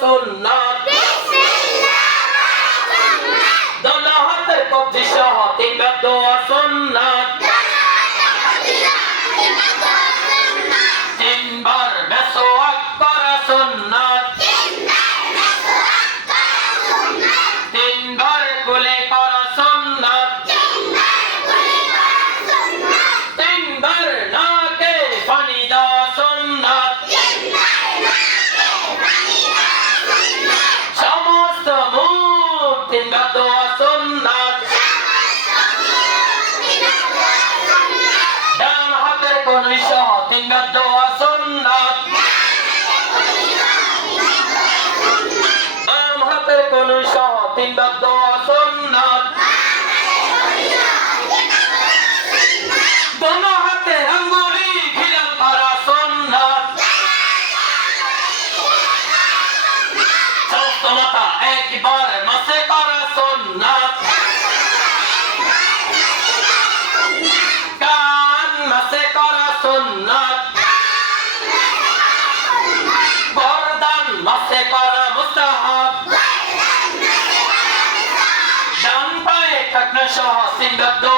সুন্নাত দোনো হাতের কবজি সহ তিনবার দোয়া সুন্নাত তিনবার মেসওয়াক করা সুন্নাত তিনবার কুলি করা সুন্নাত তিনবার নাকে পানি দেওয়া সুন্নাত সমস্ত মুখ তিনবার দোয়া সুন্নাত ডান হাতের কনুই সহ তিনবার দোয়া সুন্নাত বাম হাতের কনুই সহ তিনবার দোয়া সুন্নাত দোনো হাতের আঙ্গুলি ভিড়াল করা সুন্নাত সমস্ত মাথা একবার মাসে করা সুন্নাত কান মাসে করা সুন্নাত গর্দান মাসে করা মুস্তাহাব ডান পায়ে ঠাকনা সহ তিনবার দোয়া